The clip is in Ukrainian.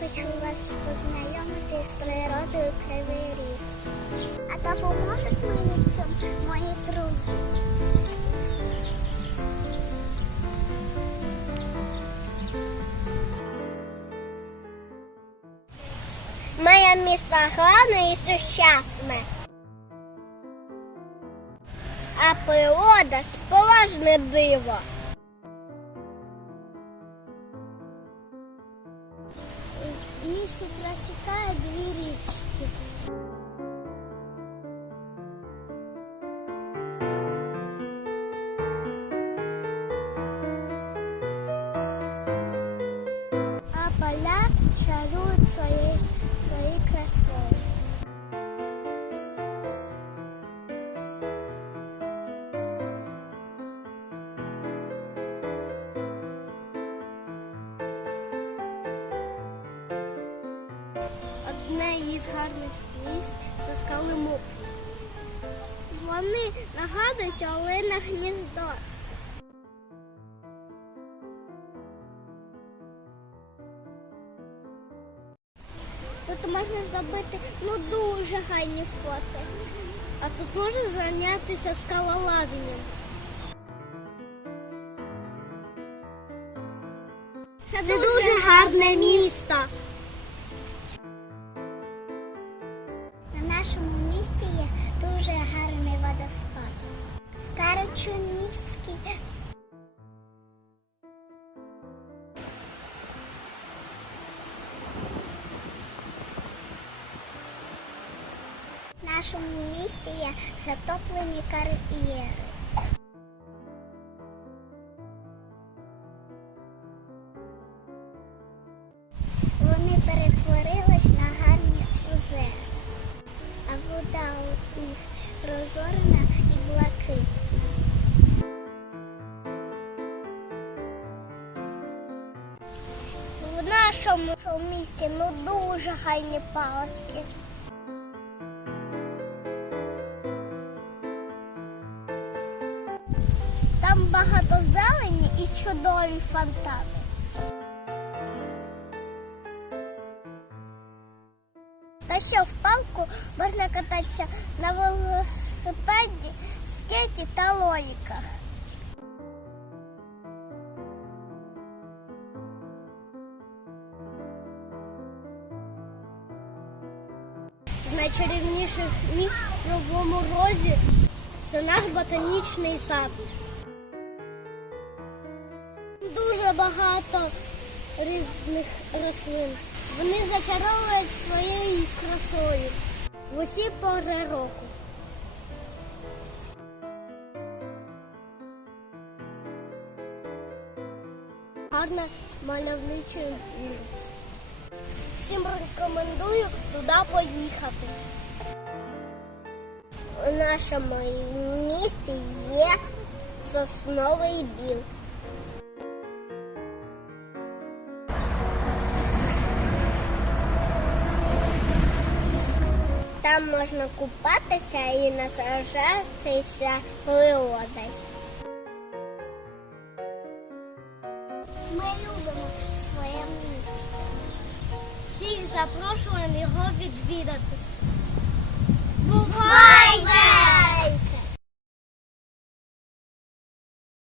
хочу вас познайомити з природою Кривий А допоможуть мені в цьому мої друзі. Моє місто гарне і сучасне. А природа споважне диво. місті протікає дві річки. А поля чарують своєю своєю красою. Одне із гарних місць це скали Муп. Вони нагадують олене гніздо. Тут можна зробити ну дуже гарні фото. А тут можна зайнятися скалолазанням. Це, дуже гарне місто. Карачунівський. В нашому місті є затоплені кар'єри. Нашому місті ну дуже гарні парки. Там багато зелені і чудові фонтани. Та ще в парку можна кататися на велосипеді, скейті та лоїках. Найчарівніших місць в Кривому Розі це наш ботанічний сад. Дуже багато різних рослин. Вони зачаровують своєю красою в усі пори року. Гарне мальовниче місце. Всім рекомендую туди поїхати. У нашому місті є сосновий біл. Там можна купатися і насаджатися природою. Ми любимо своє місто. Всіх запрошуємо його відвідати.